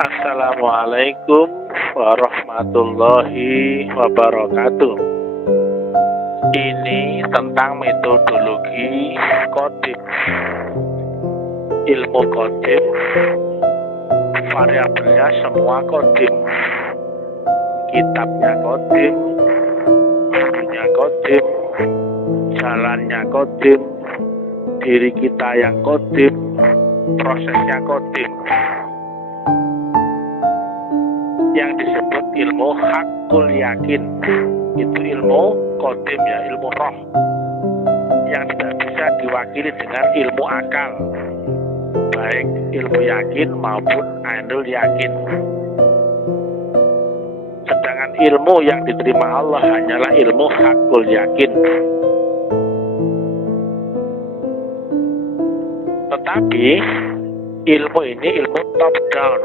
Assalamualaikum warahmatullahi wabarakatuh. Ini tentang metodologi Qadim. Ilmu Qadim, variabelnya semua Qadim. Kitabnya Qadim, bukunya Qadim, jalannya Qadim, diri kita yang Qadim, prosesnya Qadim. Yang disebut ilmu hakul yakin itu ilmu Qadim, ya, ilmu roh yang tidak bisa diwakili dengan ilmu akal, baik ilmu yakin maupun ainul yakin. Sedangkan ilmu yang diterima Allah hanyalah ilmu hakul yakin. Tetapi ilmu ini ilmu top down,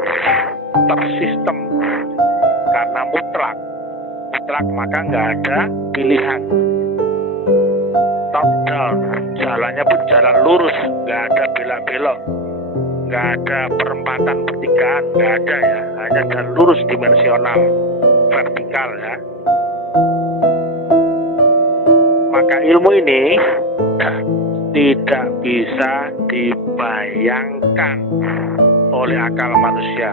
tersistem, karena mutlak maka nggak ada pilihan. Top down, jalannya pun jalan lurus, nggak ada belok-belok, nggak ada perempatan pertigaan, nggak ada, ya, hanya jalan lurus dimensional, vertikal, ya. Maka ilmu ini tidak bisa dibayangkan oleh akal manusia,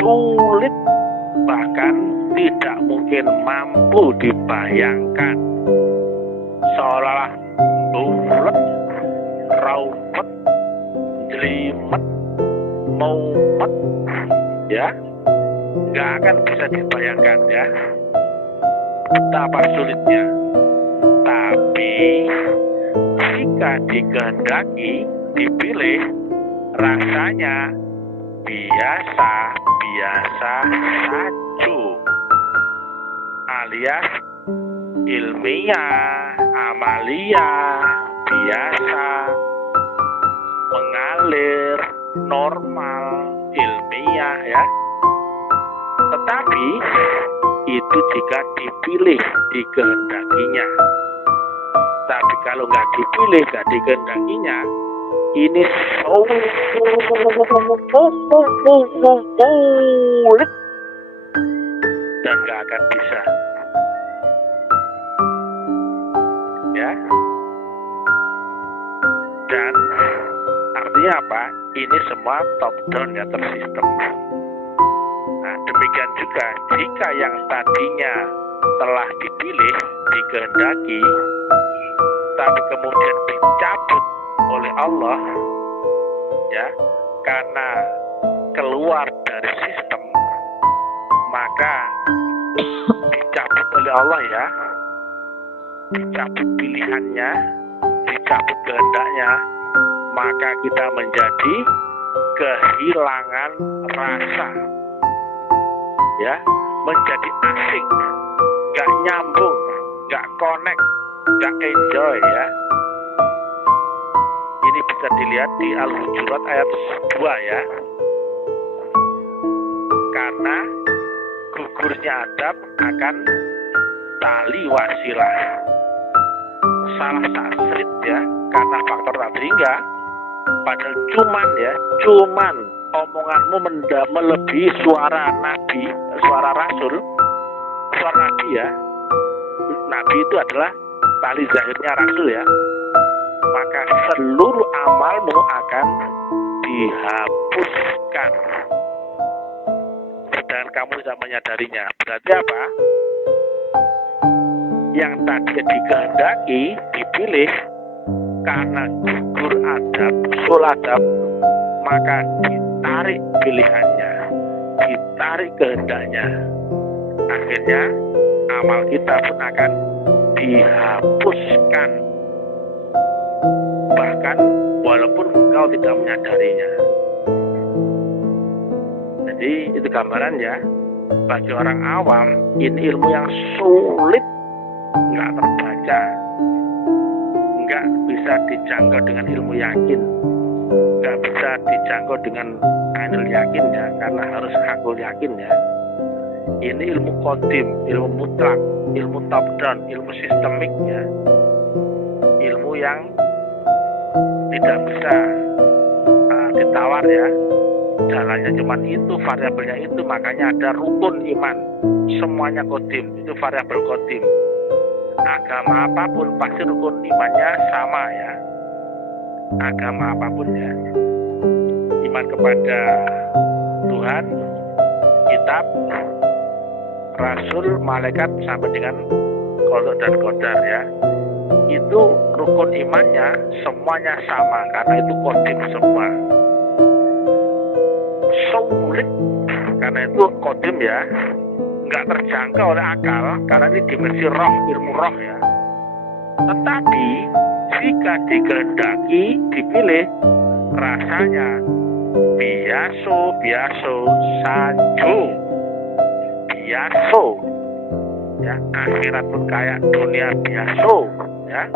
sulit, bahkan tidak mungkin mampu dibayangkan. Seolah-olah bulet, raupet, jelimet, maumet, ya, nggak akan bisa dibayangkan, ya, betapa sulitnya. Tapi jika dikehendaki, dipilih, rasanya biasa saja, alias ilmiah, amalia, biasa, mengalir, normal, ilmiah, ya. Tetapi itu jika dipilih, dikehendakinya. Tapi kalau nggak dipilih, nggak dikehendakinya, ini sulit dan gak akan bisa, ya. Dan artinya apa? Ini semua top down, ya, tersistem. Nah, demikian juga jika yang tadinya telah dipilih, dikehendaki, tapi kemudian dicabut oleh Allah, ya, karena keluar dari sistem, maka dicabut oleh Allah, ya, dicabut pilihannya, dicabut kehendaknya, maka kita menjadi kehilangan rasa, ya, menjadi asing, gak nyambung, gak connect, gak enjoy, ya. Ini bisa dilihat di Al-Hujurat ayat 2, ya. Karena gugurnya adab akan tali wasilah. Salah sasrit, ya, karena faktor tadi enggak. Padahal cuman omonganmu melebihi suara nabi, suara rasul, suara nabi, ya. Nabi itu adalah tali zahirnya rasul, ya. Maka seluruh amalmu akan dihapuskan. Dan kamu tidak menyadarinya. Berarti apa? Yang tadi dikehendaki, dipilih, karena gugur adab, usul adab, maka ditarik pilihannya, ditarik kehendaknya. Akhirnya amal kita pun akan dihapuskan, bahkan walaupun engkau tidak menyadarinya. Jadi itu gambaran, ya. Bagi orang awam ini ilmu yang sulit, nggak terbaca, nggak bisa dijangkau dengan ilmu yakin, nggak bisa dijangkau dengan ainul yakin, ya, karena harus hakul yakin, ya. Ini ilmu Qadim, ilmu mutlak, ilmu top down, ilmu sistemik, ya. Ilmu yang tidak bisa ditawar, ya, jalannya cuma itu, variabelnya itu, makanya ada rukun iman. Semuanya kodim, itu variabel kodim. Agama apapun pasti rukun imannya sama ya. Agama apapun ya. Iman kepada Tuhan, kitab, rasul, malaikat sampai dengan qada dan qadar ya. Itu rukun imannya semuanya sama karena itu kodim semua. Sulit karena itu kodim ya, nggak terjangkau oleh akal karena ini dimensi roh, ilmu roh ya. Tetapi jika dikehendaki dipilih, rasanya biaso sajo biaso ya, akhirat pun kayak dunia biaso ya,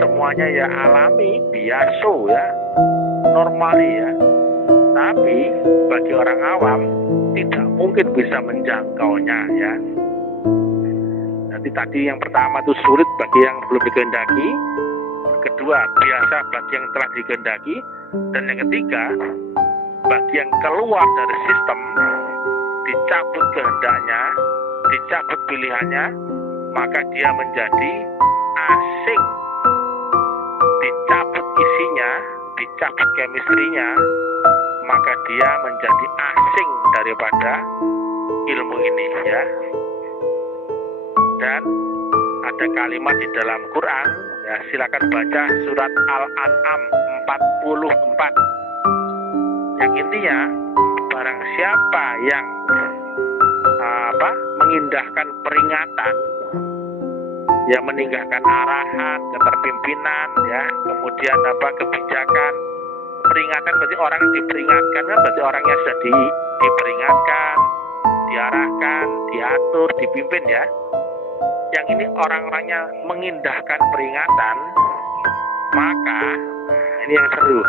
semuanya ya alami biaso ya, normali ya. Tapi bagi orang awam tidak mungkin bisa menjangkaunya ya. Nanti tadi yang pertama itu sulit bagi yang belum dikehendaki, kedua biasa bagi yang telah dikehendaki, dan yang ketiga bagi yang keluar dari sistem, dicabut kehendaknya, dicabut pilihannya, maka dia menjadi asing, dicabut isinya, dicabut chemistry-nya, maka dia menjadi asing daripada ilmu ini ya. Dan ada kalimat di dalam Quran ya, silakan baca surat Al-An'am 44. Yang intinya barang siapa yang mengindahkan peringatan, ya meninggalkan arahan, keterpimpinan ya, kemudian kebijakan. Peringatan berarti orang yang diperingatkan kan berarti orang yang sudah diperingatkan, diarahkan, diatur, dipimpin ya. Yang ini orang-orangnya mengindahkan peringatan, maka ini yang seru,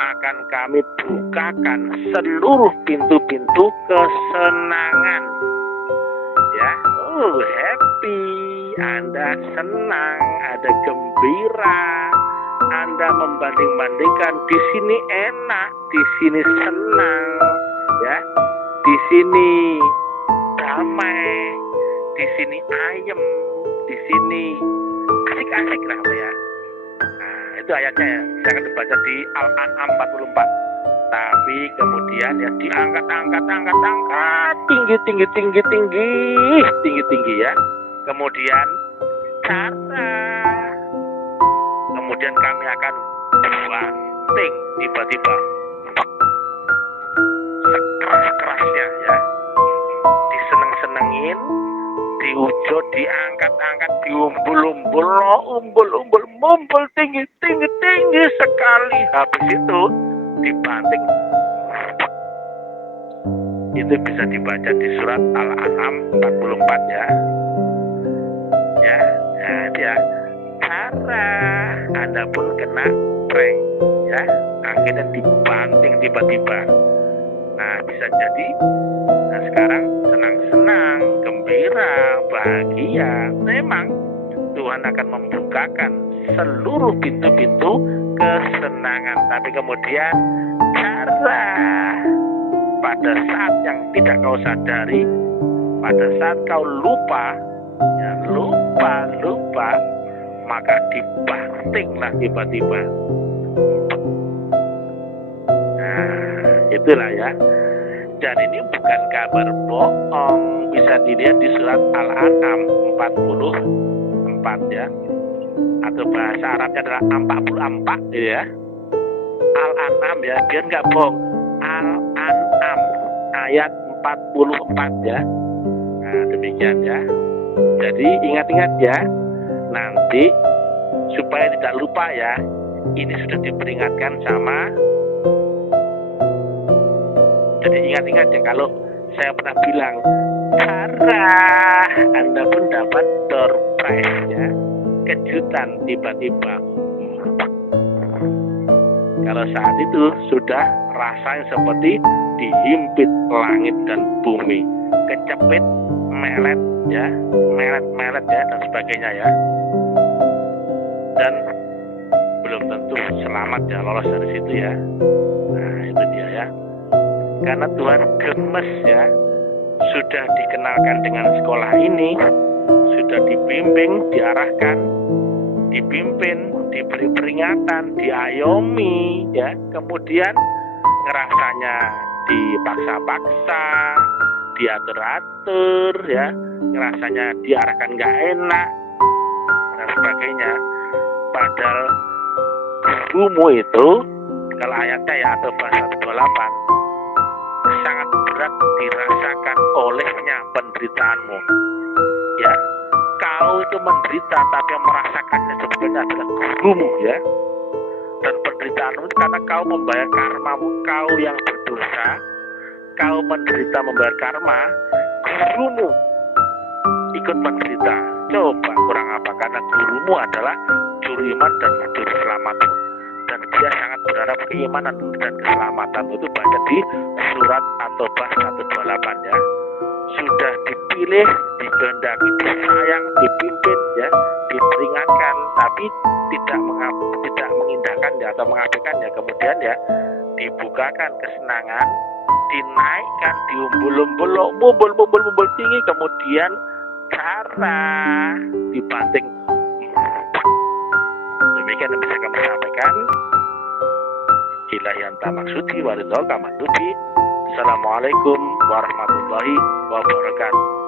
akan kami bukakan seluruh pintu-pintu kesenangan ya. Happy, Anda senang, ada gembira, Anda membanding-bandingkan, di sini enak, di sini senang ya, di sini damai, di sini ayem, di sini asik-asik lah ya. Nah, itu ayatnya ya, jangan dibaca di Al-An'am 44. Tapi kemudian ya diangkat tinggi ya. Kemudian kemudian kami akan banting tiba-tiba sekeras-kerasnya ya, diseneng-senengin, diujud, diangkat-angkat, umbul tinggi sekali, habis itu dibanting. Itu bisa dibaca di surat Al-An'am 44 ya. Dia Anda pun kena prank ya, akhirnya dibanting tiba-tiba. Nah, bisa jadi sekarang senang-senang, gembira, bahagia. Memang Tuhan akan membukakan seluruh pintu-pintu kesenangan. Tapi kemudian pada saat yang tidak kau sadari, pada saat kau lupa, maka dibantinglah tiba-tiba. Nah, itulah ya. Dan ini bukan kabar bohong, bisa dilihat di surat Al-An'am 44 ya, atau bahasa Arabnya adalah 44 gitu ya. Al-An'am ya, biar nggak bohong. Al-An'am ayat 44 ya. Nah, demikian ya. Jadi ingat-ingat ya, nanti supaya tidak lupa ya, ini sudah diperingatkan sama. Jadi ingat-ingat ya, kalau saya pernah bilang, Anda pun dapat surprise ya, kejutan tiba-tiba. Kalau saat itu sudah rasanya seperti dihimpit langit dan bumi, kecepit, melet ya, melet ya, dan sebagainya ya. Dan belum tentu selamat ya, lolos dari situ ya. Nah, itu dia ya. karena Tuhan gemes ya, sudah dikenalkan dengan sekolah ini, sudah dibimbing, diarahkan, dipimpin, diberi peringatan, diayomi ya, kemudian ngerasanya dipaksa-paksa, diatur-atur ya, ngerasanya diarahkan nggak enak dan sebagainya. Padahal gurumu itu, kalau ayatnya ya atau bahasa 28, sangat berat dirasakan olehnya penderitaanmu ya. Kau itu menderita, tapi yang merasakannya sebetulnya adalah gurumu ya. Dan penderitaanmu itu karena kau membayar karmamu. Kau yang berdosa, kau menderita membayar karma, gurumu ikut menderita. Coba kurang apa? Karena gurumu adalah juru iman dan juru selamatmu, dan dia sangat berharap keimanan dan keselamatan itu baca di surat At-Taubah 128 ya. Sudah dipilih, dikehendaki, disayang, dipimpin ya, diperingatkan, tapi tidak mengindahkan ya atau mengabaikan ya. Kemudian ya dibukakan kesenangan, dinaikkan, diumbul-umbul, mumbul tinggi, kemudian darah dibanting. Demikian yang bisa kami sampaikan. Ilahi anta maksudi waridho kamatubi. Assalamualaikum warahmatullahi wabarakatuh.